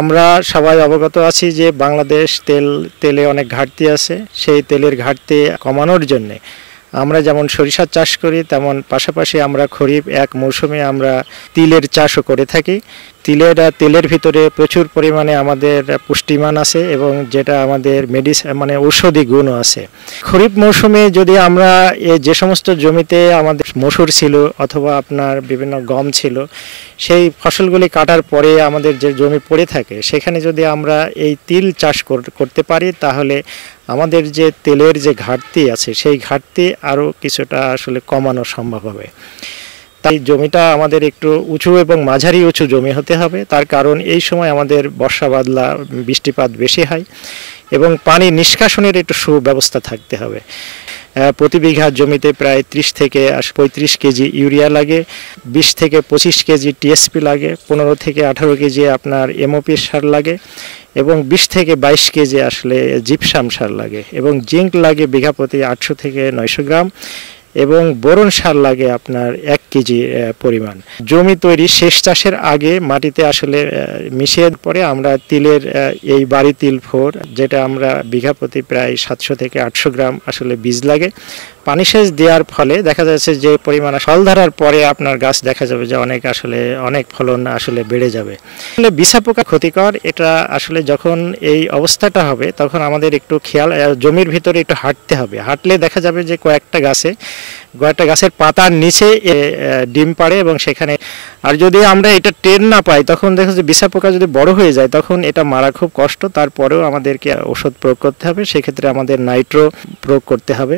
আমরা সবাই অবগত আছি যে বাংলাদেশ তেলে অনেক ঘাটতি আছে। সেই তেলের ঘাটতি কমানোর জন্য আমরা যেমন সরিষা চাষ করি, তেমন পাশাপাশি আমরা খরিফ এক মৌসুমে আমরা তিলের চাষও করে থাকি। তেলের ভিতরে প্রচুর পরিমাণে আমাদের পুষ্টিমান আছে এবং যেটা আমাদের মানে ঔষধি গুণও আছে। খরিফ মৌসুমে যদি আমরা যে সমস্ত জমিতে আমাদের মসুর ছিল অথবা আপনার বিভিন্ন গম ছিল, সেই ফসলগুলি কাটার পরে আমাদের যে জমি পড়ে থাকে সেখানে যদি আমরা এই তিল চাষ করতে পারি, তাহলে আমাদের যে তেলের যে ঘাটতি আছে সেই ঘাটতি আরও কিছুটা আসলে কমানো সম্ভব হবে। তাই জমিটা আমাদের একটু উঁচু এবং মাঝারি উঁচু জমি হতে হবে। তার কারণ এই সময় আমাদের বর্ষা বাদলা বৃষ্টিপাত বেশি হয় এবং পানি নিষ্কাশনের একটু সুব্যবস্থা থাকতে হবে। প্রতি বিঘা জমিতে প্রায় 30 থেকে 35 কেজি ইউরিয়া লাগে, 20 থেকে 25 কেজি টিএসপি লাগে, 15 থেকে 18 কেজি আপনার এমওপি সার লাগে এবং 20 থেকে 22 কেজি আসলে জিপসাম সার লাগে এবং জিঙ্ক লাগে বিঘা প্রতি 800 থেকে 900 গ্রাম এবং বোরন সার লাগে আপনার 1 কেজি পরিমাণ। জমি তৈরি শেষ চাষের আগে মাটিতে আসলে মিশিয়ে পরে আমরা তিলের এই বাড়ি তিল ফোর, যেটা আমরা বিঘা প্রতি প্রায় 700 থেকে 800 গ্রাম আসলে বীজ লাগে। পানি সেচ দেওয়ার ফলে দেখা যাচ্ছে যে পরিমাণ ফল ধরার পরে আপনার গাছ দেখা যাবে যে অনেক ফলন আসলে বেড়ে যাবে। বিছা পোকা ক্ষতিকর, এটা আসলে যখন এই অবস্থাটা হবে তখন আমাদের একটু খেয়াল, জমির ভিতরে একটু হাঁটতে হবে। হাঁটলে দেখা যাবে যে কয়েকটা গাছের পাতার নিচে ডিম পাড়ে এবং সেখানে, আর যদি আমরা এটা টের না পাই তখন দেখা যাচ্ছে বিছা পোকা যদি বড় হয়ে যায় তখন এটা মারা খুব কষ্ট। তারপরেও আমাদেরকে ওষুধ প্রয়োগ করতে হবে, সেক্ষেত্রে আমাদের নাইট্রো প্রয়োগ করতে হবে।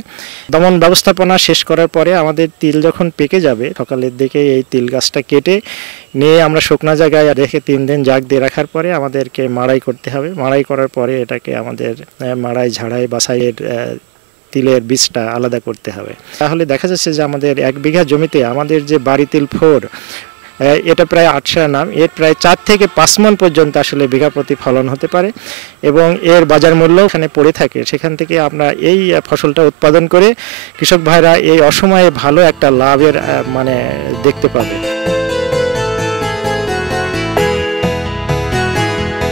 দমন ব্যবস্থাপনা শেষ করার পরে আমাদের তিল যখন পেকে যাবে, সকালের দিকে এই তিল গাছটা কেটে নিয়ে আমরা শুকনা জায়গায় রেখে 3 দিন জাগ দিয়ে রাখার পরে আমাদেরকে মাড়াই করতে হবে। মাড়াই করার পরে এটাকে আমাদের মাড়াই ঝাড়াই বাছাইয়ের তিলের বীজটা আলাদা করতে হবে। তাহলে দেখা যাচ্ছে যে আমাদের 1 বিঘা জমিতে আমাদের যে বাড়ি তিল ফোর, এটা প্রায় 800 নাম, এর প্রায় 4 থেকে 5 মণ পর্যন্ত আসলে বিঘা প্রতি ফলন হতে পারে এবং এর বাজার মূল্য এখানে পড়ে থাকে। সেখান থেকে আমরা এই ফসলটা উৎপাদন করে কৃষক ভাইরা এই অসময়ে ভালো একটা লাভের মানে দেখতে পাবে।